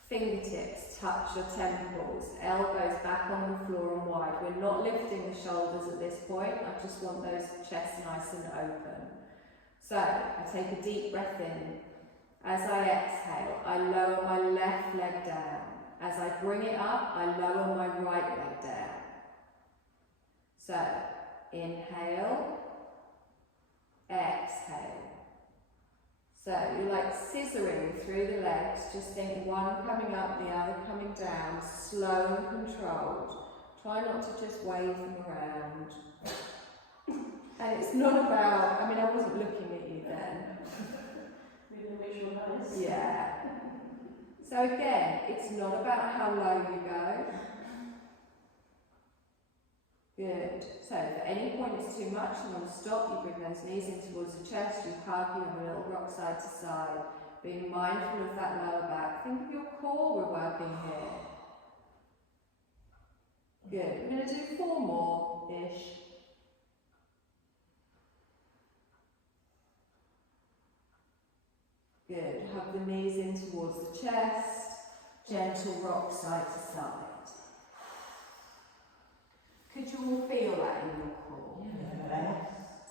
Fingertips touch your temples, elbows back on the floor and wide. We're not lifting the shoulders at this point, I just want those chests nice and open. So, I take a deep breath in. As I exhale, I lower my left leg down. As I bring it up, I lower my right leg down. So, inhale, exhale. So you're like scissoring through the legs, just think one coming up, the other coming down, slow and controlled. Try not to just wave them around. And it's not about, I mean, I wasn't looking at you then. Visualise. Yeah. So again, it's not about how low you go. Good. So if at any point it's too much, you want to stop, you bring those knees in towards the chest, you hug, you have a little rock side to side. Being mindful of that lower back. Think of your core we're working here. Good. We're going to do 4 more-ish. Good. Hug the knees in towards the chest. Gentle rock side to side. Could you all feel that in your core?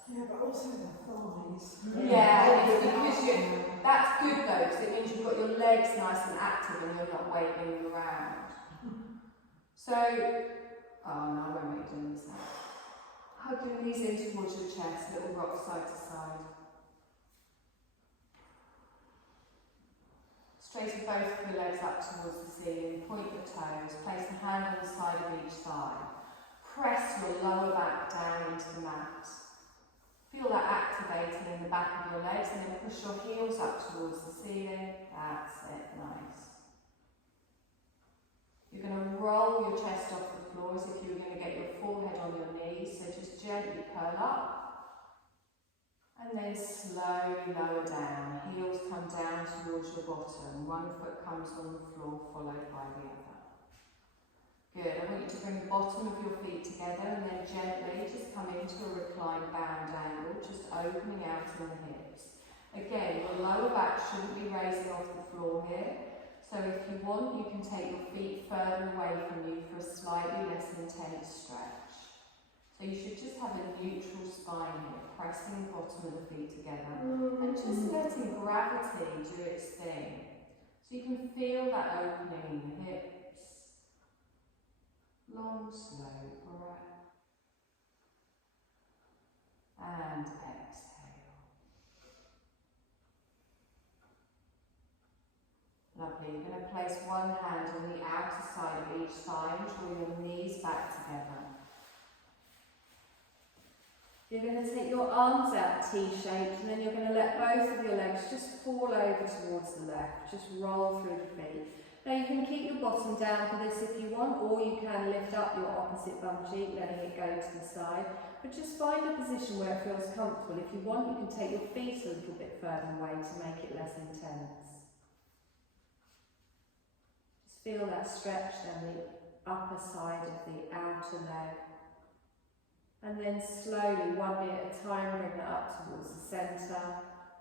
Yeah, but also the thighs. Yeah, it's because that's good though, because it means you've got your legs nice and active and you're not waving them around. So, oh no, I won't make you do this now. Hug your knees in towards your chest, little rock side to side. Straighten both of your legs up towards the ceiling, point your toes, place the hand on the side of each thigh. Press your lower back down into the mat. Feel that activating in the back of your legs and then push your heels up towards the ceiling. That's it, nice. You're going to roll your chest off the floor as if you were going to get your forehead on your knees, so just gently curl up. And then slowly lower down. Heels come down towards your bottom. One foot comes on the floor, followed by the other. Good. I want you to bring the bottom of your feet together and then gently just come into a reclined bound angle, just opening out in the hips. Again, your lower back shouldn't be raising off the floor here. So if you want, you can take your feet further away from you for a slightly less intense stretch. So you should just have a neutral spine here, pressing the bottom of the feet together and just letting gravity do its thing. So you can feel that opening in the hips. Long, slow breath. And exhale. Lovely. You're going to place one hand on the outer side of each thigh and draw your knees back together. You're going to take your arms out T-shaped, and then you're going to let both of your legs just fall over towards the left. Just roll through the feet. Now you can keep your bottom down for this if you want, or you can lift up your opposite bum cheek, letting it go to the side. But just find a position where it feels comfortable. If you want, you can take your feet a little bit further away to make it less intense. Just feel that stretch down the upper side of the outer leg. And then slowly, one knee at a time, bring that up towards the centre.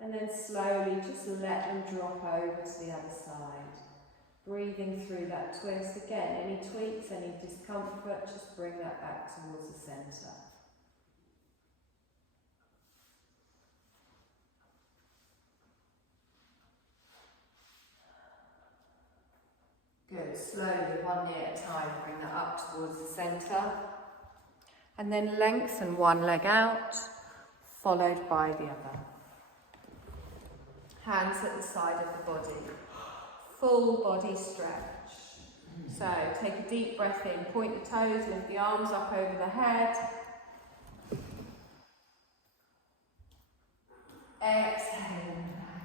And then slowly, just let them drop over to the other side. Breathing through that twist. Again, any tweaks, any discomfort, just bring that back towards the centre. Good. Slowly, one knee at a time, bring that up towards the centre. And then lengthen one leg out, followed by the other. Hands at the side of the body. Full body stretch. So take a deep breath in, point the toes, lift the arms up over the head. Exhale and relax.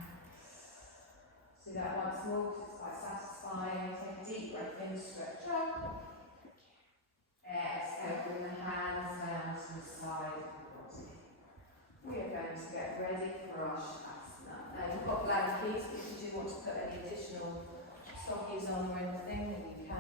Do that once more because it's quite satisfying. Take a deep breath in, stretch up. Exhale, bring the hands down to the side of the body. We are going to get ready for our Shavasana. Now you've got blankets, but if you do want to put any additional stockies on or anything, then you can.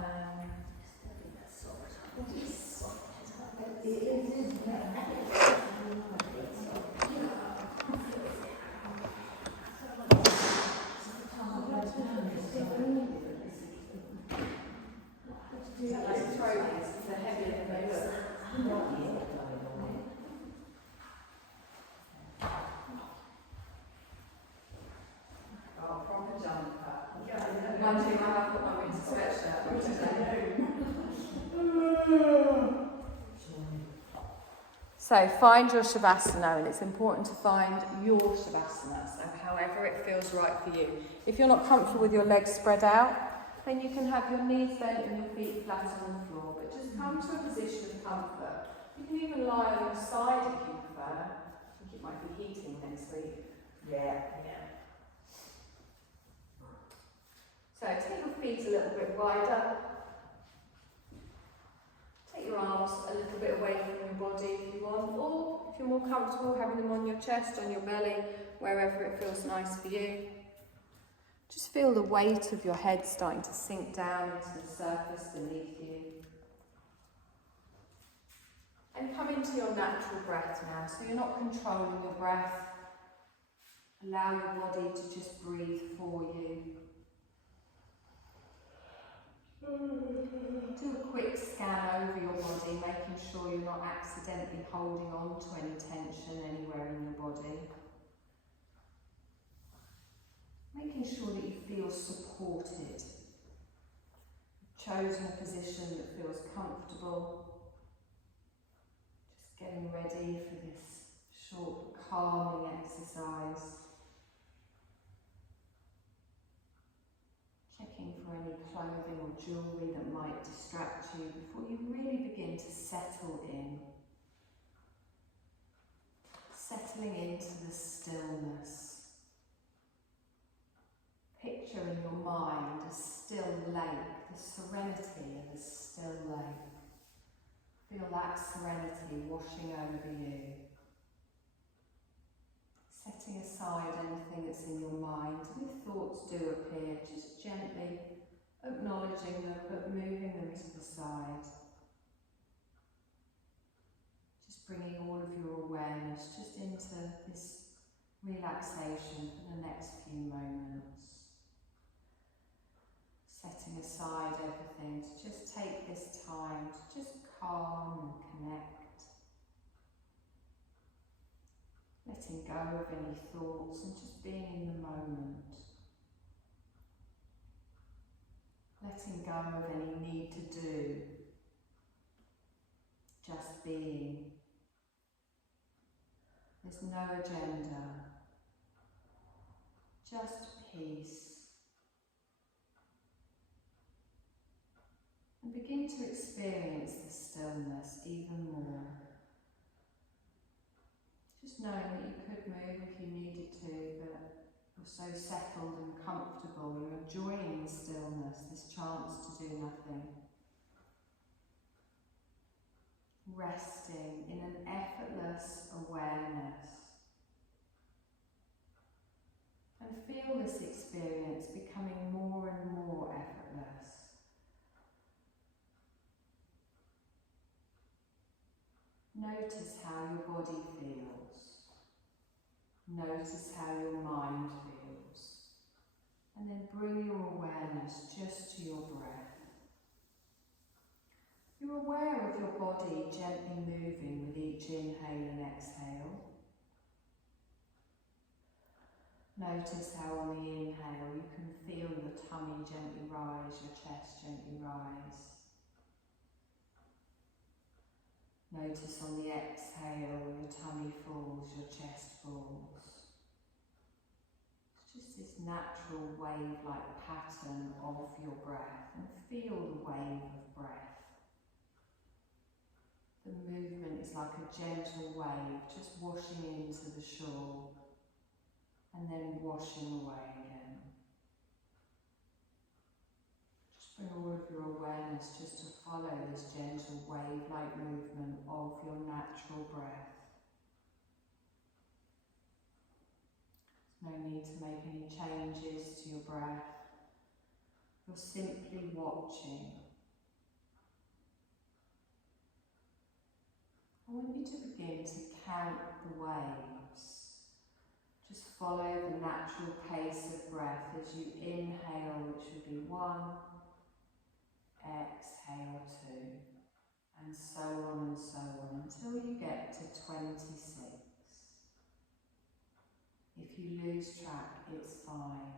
So find your Shavasana, and it's important to find your Shavasana, so however it feels right for you. If you're not comfortable with your legs spread out, then you can have your knees bent and your feet flat on the floor, but just come to a position of comfort. You can even lie on your side if you prefer. I think it might be heating next week. Yeah. So take your feet a little bit wider. Take your arms a little bit away from your body if you want, or if you're more comfortable having them on your chest, on your belly, wherever it feels nice for you. Just feel the weight of your head starting to sink down into the surface beneath you. And come into your natural breath now, so you're not controlling your breath. Allow your body to just breathe for you. Do a quick scan over your body, making sure you're not accidentally holding on to any tension anywhere in your body. Making sure that you feel supported. Chosen a position that feels comfortable. Just getting ready for this short calming exercise. Checking for any clothing or jewellery that might distract you before you really begin to settle in. Settling into the stillness. Picture in your mind a still lake, the serenity of a still lake. Feel that serenity washing over you. Setting aside anything that's in your mind, and if thoughts do appear, just gently acknowledging them but moving them to the side. Just bringing all of your awareness just into this relaxation for the next few moments. setting aside everything, to just take this time to just calm and connect. Letting go of any thoughts and just being in the moment. Letting go of any need to do. Just being. There's no agenda. Just peace. And begin to experience the stillness even more. Just knowing that you could move if you needed to, but you're so settled and comfortable, you're enjoying the stillness, this chance to do nothing. Resting in an effortless awareness. And feel this experience becoming more and more effortless. Notice how your body feels. Notice how your mind feels. And then bring your awareness just to your breath. You're aware of your body gently moving with each inhale and exhale. Notice how on the inhale you can feel your tummy gently rise, your chest gently rise. Notice on the exhale your tummy falls, your chest falls. It's just this natural wave-like pattern of your breath, and feel the wave of breath. The movement is like a gentle wave, just washing into the shore and then washing away again. Just bring all of your awareness just to follow this gentle wave-like movement of your natural breath. There's no need to make any changes to your breath. You're simply watching. I want you to begin to count the waves. Just follow the natural pace of breath as you inhale, which would be 1, exhale 2, and so on until you get to 26. If you lose track, it's fine.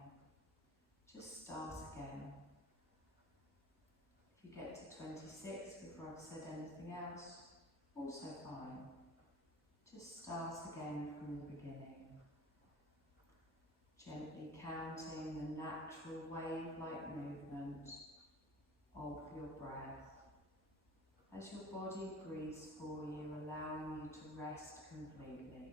Just start again. If you get to 26 before I've said anything else, also fine. Just start again from the beginning. Gently counting the natural wave-like movement of your breath as your body breathes for you, allowing you to rest completely.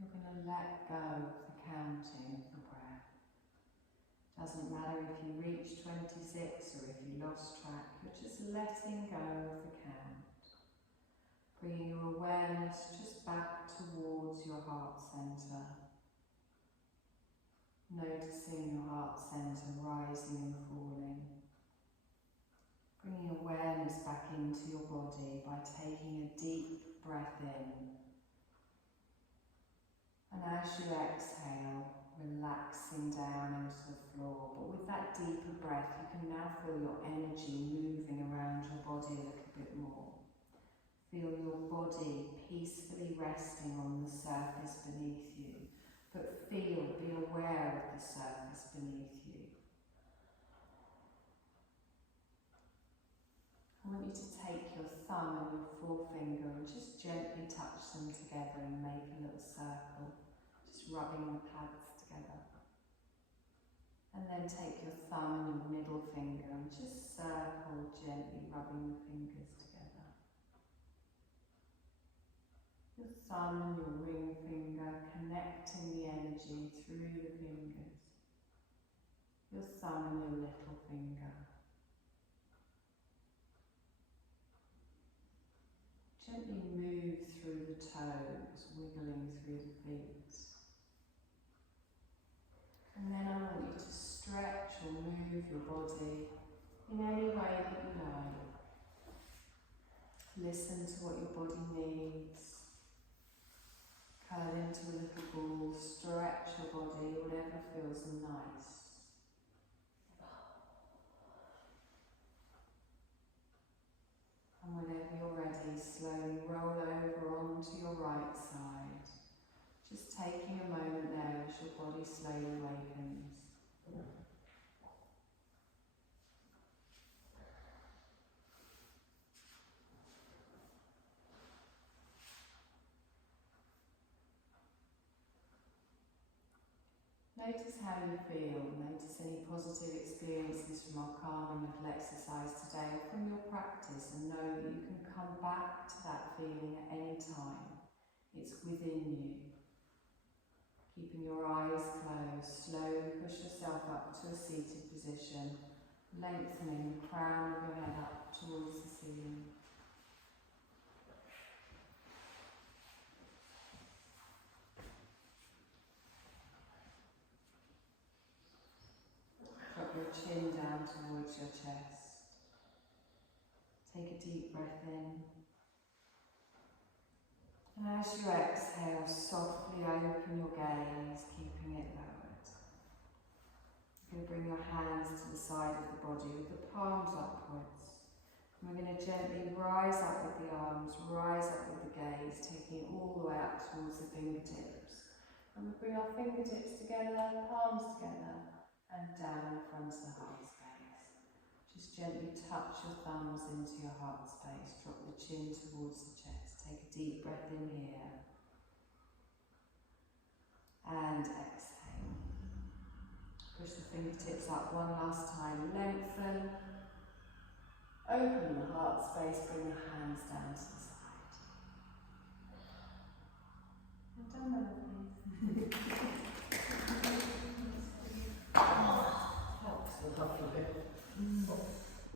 You're going to let go of the counting of the breath. Doesn't matter if you reach 26 or if you lost track, you're just letting go of the count. Bringing your awareness just back towards your heart centre. Noticing your heart centre rising and falling. Bringing awareness back into your body by taking a deep breath in. And as you exhale, relaxing down into the floor. But with that deeper breath, you can now feel your energy moving around your body a little bit more. Feel your body peacefully resting on the surface beneath you. But be aware of the surface beneath you. I want you to take your thumb and your forefinger and just gently touch them together and make a little circle, just rubbing the pads together. And then take your thumb and your middle finger and just circle, gently rubbing the fingers together. Your thumb and your ring finger connecting the energy through the fingers. Your thumb and your little finger. in any way that you like. Listen to what your body needs. Curl into a little ball, stretch your body, whatever feels nice. And whenever you're ready, slowly roll over onto your right side. Just taking a moment there as your body slowly wakens. Notice how you feel. Notice any positive experiences from our calming little exercise today or from your practice, and know that you can come back to that feeling at any time. It's within you. Keeping your eyes closed, slowly push yourself up to a seated position, lengthening the crown of your head up towards the ceiling. Drop your chin down towards your chest. Take a deep breath in. And as you exhale, softly open your gaze, keeping it lowered. You're going to bring your hands to the side of the body with the palms upwards. And we're going to gently rise up with the arms, rise up with the gaze, taking it all the way up towards the fingertips. And we bring our fingertips together, palms together, and down in front of the heart space. Just gently touch your thumbs into your heart space. Drop the chin towards the chest. Take a deep breath in here. And exhale. Push the fingertips up one last time. Lengthen. Open the heart space. Bring your hands down to the side. And done, my lovelies.